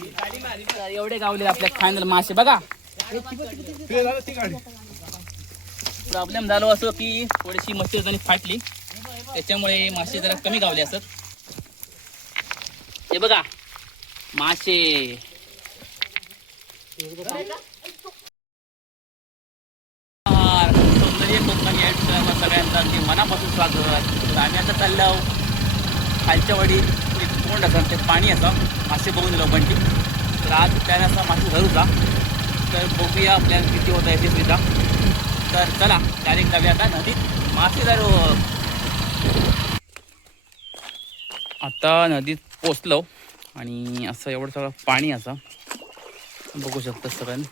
एवढे गावले आपल्या फायनल मासे बघा. प्रॉब्लेम झालो असो की थोडीशी मच्छी जणी फाटली, त्याच्यामुळे मासे जरा कमी गावले असत. हे बघा मासे. सगळ्यांचं अगदी मनापासून स्वागत. तर आम्ही आता चाललो खालच्या वडी तोंड असं ते पाणी असं मासे बघून दिलं बंटी. तर आज त्याने असा मासे धरूचा. तर बघूया आपल्याला किती होता यशस्वीचा. तर चला डायरेक्ट जाऊया आता नदीत मासे धरू. आता नदीत पोचलो आणि असं एवढं सगळं पाणी असं बघू शकतं सगळं.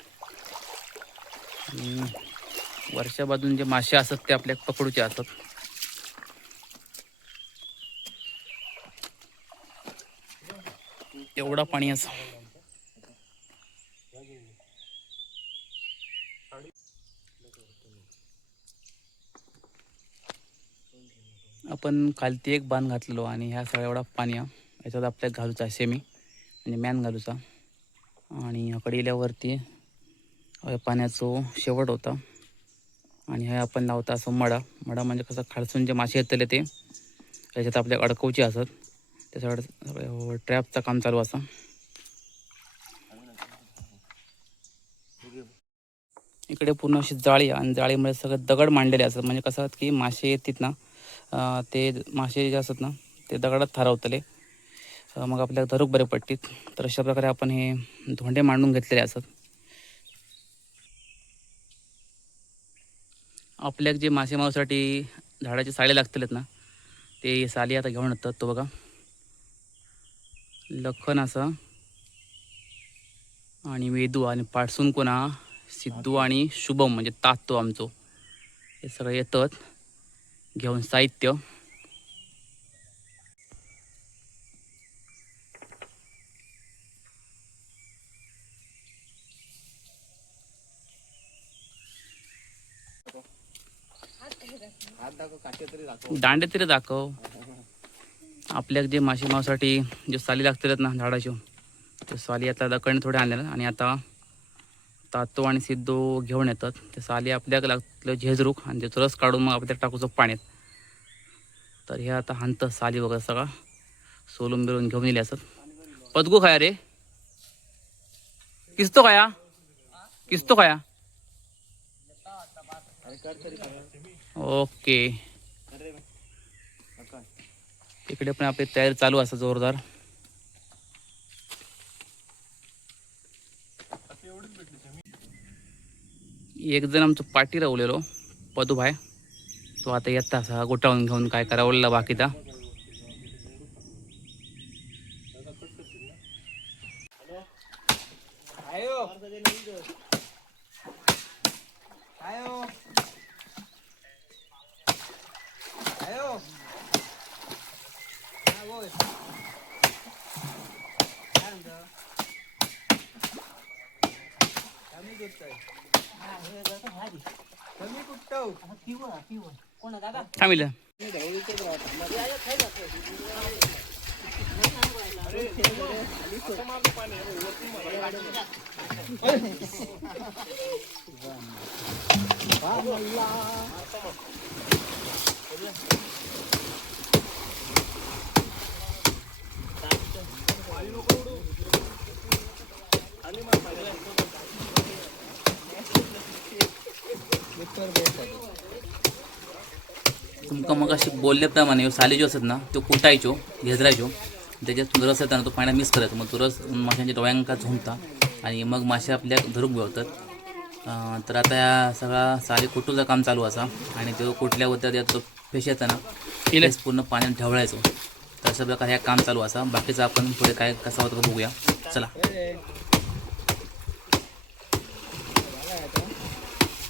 आणि वरच्या बाजून जे मासे असतात ते आपल्या पकडूचे असतात. एवढा पाणी असं. आपण खालती एक बांध घातलेलो आणि ह्या सगळ्या एवढा पाणी याच्यात आपल्या घालूचा सेमी म्हणजे मॅन घालूचा. आणि ह्याकडे गेल्यावरती पाण्याचं शेवट होता आणि हे आपण लावता असं मडा. मडा म्हणजे कसं खालसून जे मासे येतले ते याच्यात आपल्या अडकवचे असत. त्याच्याकडे ट्रॅपचं काम चालू असं. इकडे पूर्ण अशी जाळी आणि जाळीमध्ये सगळं दगड मांडलेले असतात. म्हणजे कसं की मासे येतात ना ते मासे जे असतात ना ते दगडात थारावतले मग आपल्याला धरूक बरे पडतील. तर अशा प्रकारे आपण हे धोंडे मांडून घेतलेले असतात. आपल्याक जे मासेमारीसाठी झाडाचे साले लागतलेत ना ते साली आता घेऊन येतात. तो बघा लखन असा आणि वेदू आणि पाडसून कोणा सिद्धू आणि शुभम म्हणजे तातो आमचो हे सगळे येतात घेऊन साहित्य. दांडे तरी दाखव. आपल्याक जे मासेमारीसाठी जे साली लागतात ना झाडाचे ते साली आता दकडने थोडे आणले आणि आता तातो आणि सिद्धू घेऊन येतात. ते साली आपल्याक लागलं झेजरूक आणि त्याचं रस काढून मग आपल्याला टाकूचं पाण्यात. तर हे आता हाणतं साली वगैरे सगळा सोलून बिलून घेऊन येले असत. पदगू खाया रे किस्तो खाया किस्तो खाया. ओके इकडे पण आपली तयारी चालू असं जोरदार. एक जण आमचं पाठी रावलेलो पदूभाई तो आता येता असा गोटावून घेऊन काय करावं बाकीचा. थांबिल तुमका मग अशी बोलल्याप्रमाणे साली जो असत ना तो कुटायचो घेजरायचो त्याच्यात रस येताना तो पाण्यात मिक्स करायचो. मग तो रस माशांच्या डोळ्यांका झोंबता आणि मग मासे आपल्या धरून मिळवतात. तर आता या सगळा साली कुटूचं काम चालू असा आणि तो कुटल्यावर त्यात तो फेश येताना तेच पूर्ण पाण्यात ढवळायचो. तर अशा प्रकारे हे काम चालू असा. बाकीचं आपण पुढे काय कसं होतं बघूया चला.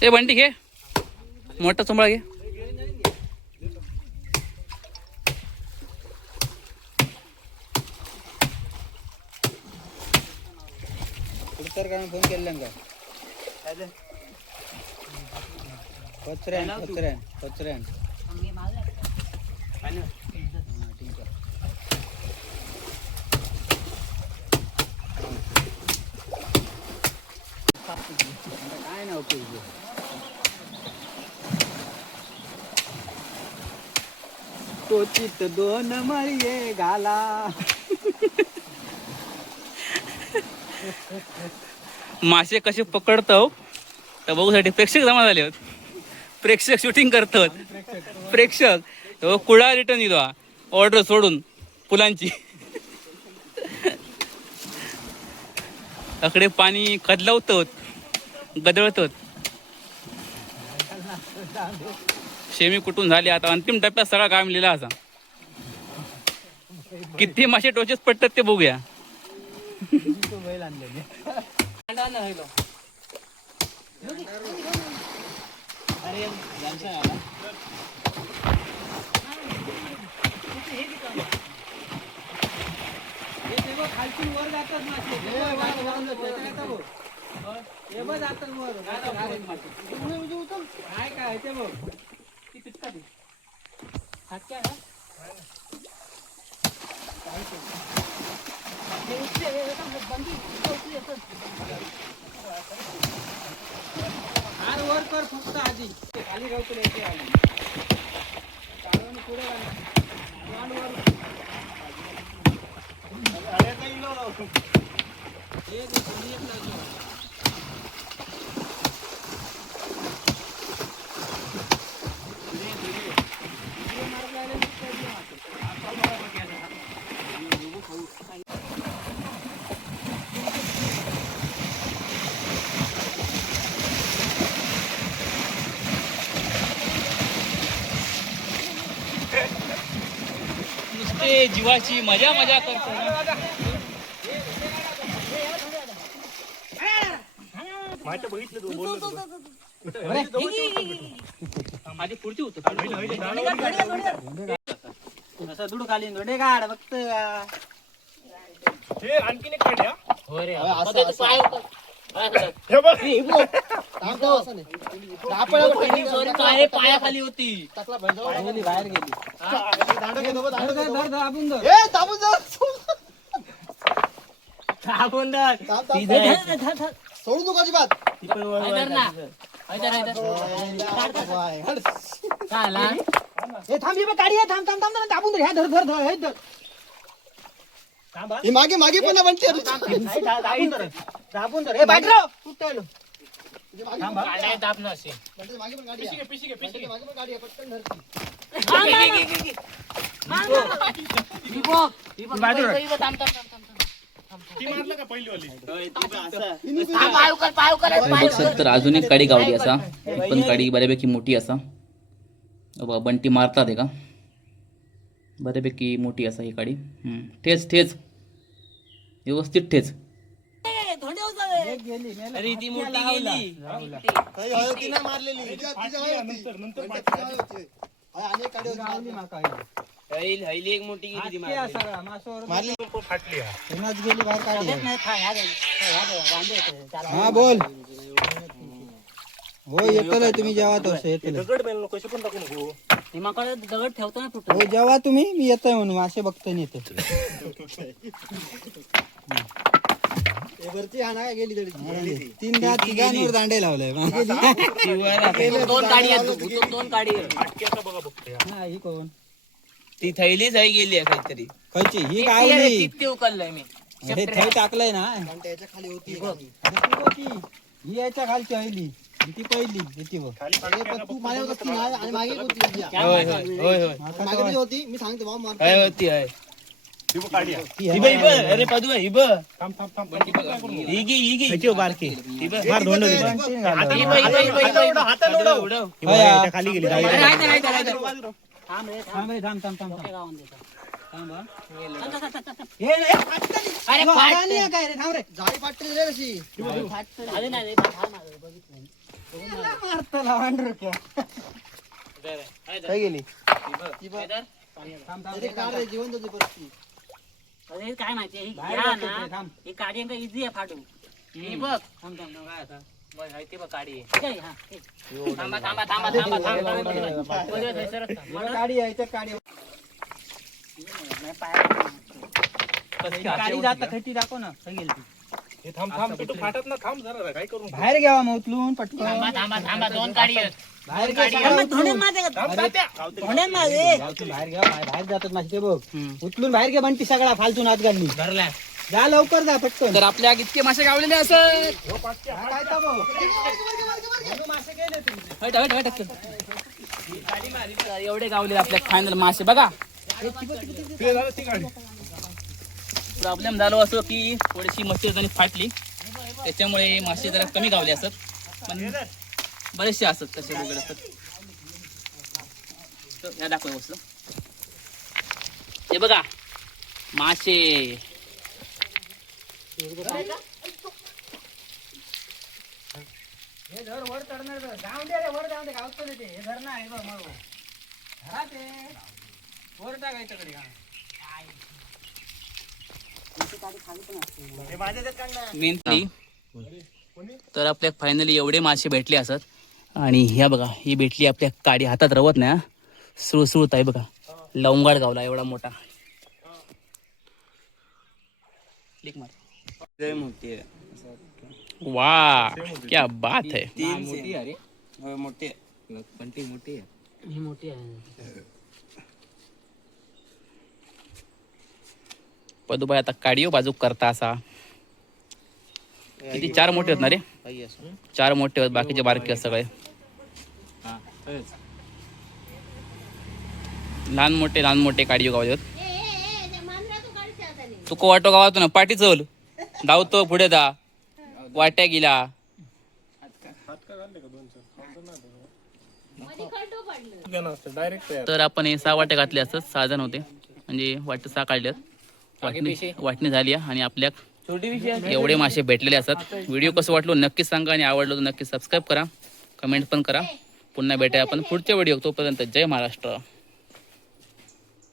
ए बंटी घे मोठा चोंबळा घे. फोन केला कचऱ्यान कचऱ्यान कचऱ्यान ठीक आहे. काय नव्हतं तुझं. तोचित दोन मळी घाला. मासे कसे पकडतो तर बघूसाठी प्रेक्षक जमा झाले होत. प्रेक्षक शूटिंग करतात. प्रेक्षक कुळा रिटर्न येतो ऑर्डर सोडून फुलांची. अकडे पाणी कदलवतात, गदळतात. शेमी कुठून झाली आता अंतिम टप्प्यात सगळा काम लिहिला असा. किती मासे टोचेस पडतात ते बघूया. बैल आणलेले. अरे यांचा आला. खालची वर जातात मासे. हे बघ जातात वर. काय काय ते बघ. हार वर कर फक्त आधी. खाली राहतो इथे आली. चालवून पुढे नुसते जीवाची मजा मजा करतो. माझी पुढची होत असं दुडू खाली दोडे काढ फक्त. आणखीन एक काढ. पायाखाली होती. बाहेर गेली. सोडू नको अजिबात. मागे मागे पण दाबून धर. हे बाहेर राव. तुटलं. तर अजून एक काडी गावली असा. पण काडी बऱ्यापैकी मोठी असा. बंटी मारतात आहे का बऱ्यापैकी मोठी असा ही काडी. ठेच ठेच व्यवस्थित ठेच. अरे ती मोठी गेली. मारलेली एक मोठी गेली. गेली बाहेर काढली. हा बोल. हो येतोय तुम्ही जेव्हा तसं येतोय. दगड ठेवतो ना हो जेव्हा तुम्ही मी येतोय म्हणून मासे बघतोय येतो. तीनदा तिघांवर दांडे लावलाय. ही कोण ती थैलीच आहे गेली काहीतरी. खायची ही गावली. ती उकललंय मी. हे थै टाकलंय ना. ही याच्या खालची आली. ती पहिली येते बघ. तू माझ्यावर बसती ना आणि मागे होती. होय होय होय होय मागे होती मी सांगते बाबा काय होती आहे. अरे पदू हिब हिगी बारकी खाली गेली. काय रे थांब रे. जाळी पाटली रे कशी. काय गेली. जीवन होती परत. अरे काय माहिती ही काडी इझी आहे फाडू. बघ काय आता माहिती बघ काडी थांबा थांबा थांबा थांबा थांबा. गाडी यायच्या गाडी गाडी जाता खटी दाखव ना. गेली बाहेर घ्यावा मग उचलून पटकन थांबा दोन काडी आहेत. बाहेर घे, सगळं उचलून. बाहेर घ्या बाहेर जातात मासे ते बघ उचलून बाहेर घे बंटी सगळा फालतून हात घालली जा लवकर जा पटकन तर आपल्या इतके मासे गावलेले असत. काय तर बघ. एवढे गावले आपल्या फायनल मासे बघा. प्रॉब्लेम झालो असो की थोडीशी मच्छी जणी फाटली त्याच्यामुळे मासे जरा कमी गावले असत पण बरेचसे असत तसे वगैरे असतात. तर ह्या दाखव वस्तू हे बघा मासे. हे धर वर चढणार धर. जाऊन दे रे वर जाऊन दे गावतो रे ते हे धर ना हे बघ मग धरा ते वर टाकायचं कडे मेन तर आपल्या फायनली एवढे मासे भेटले असत आणि ह्या बघा ही भेटली आपल्या काडी हातात रवत नाही हा. सुळसुळत आहे बघा लवंगाड गावला एवढा मोठा. क्लिक मार. वाह क्या बात है. मोठी अरे मोठी पंटी मोठी आहे ही मोठी आहे. पदुबाई आता काडिओ बाजू करता असा किती 4 मोठे होत ना रे. 4 मोठे होत बाकीचे बारके आहेत सगळे. लहान मोठे काडिओ गावात तुको वाटो गावातून पाठी चल धावतो पुढे दा वाट्या गेला. तर आपण हे 6 वाट्या घातले असतात. 6 जण होते म्हणजे वाटे 6 काढल्यात. वाटणी झाली आहे आणि आपल्या एवढे मासे भेटलेले असतात. व्हिडिओ कसं वाटलो नक्की सांगा आणि आवडलो तर नक्की सबस्क्राईब करा कमेंट पण करा. पुन्हा भेटाय आपण पुढच्या व्हिडिओ. तोपर्यंत जय महाराष्ट्र.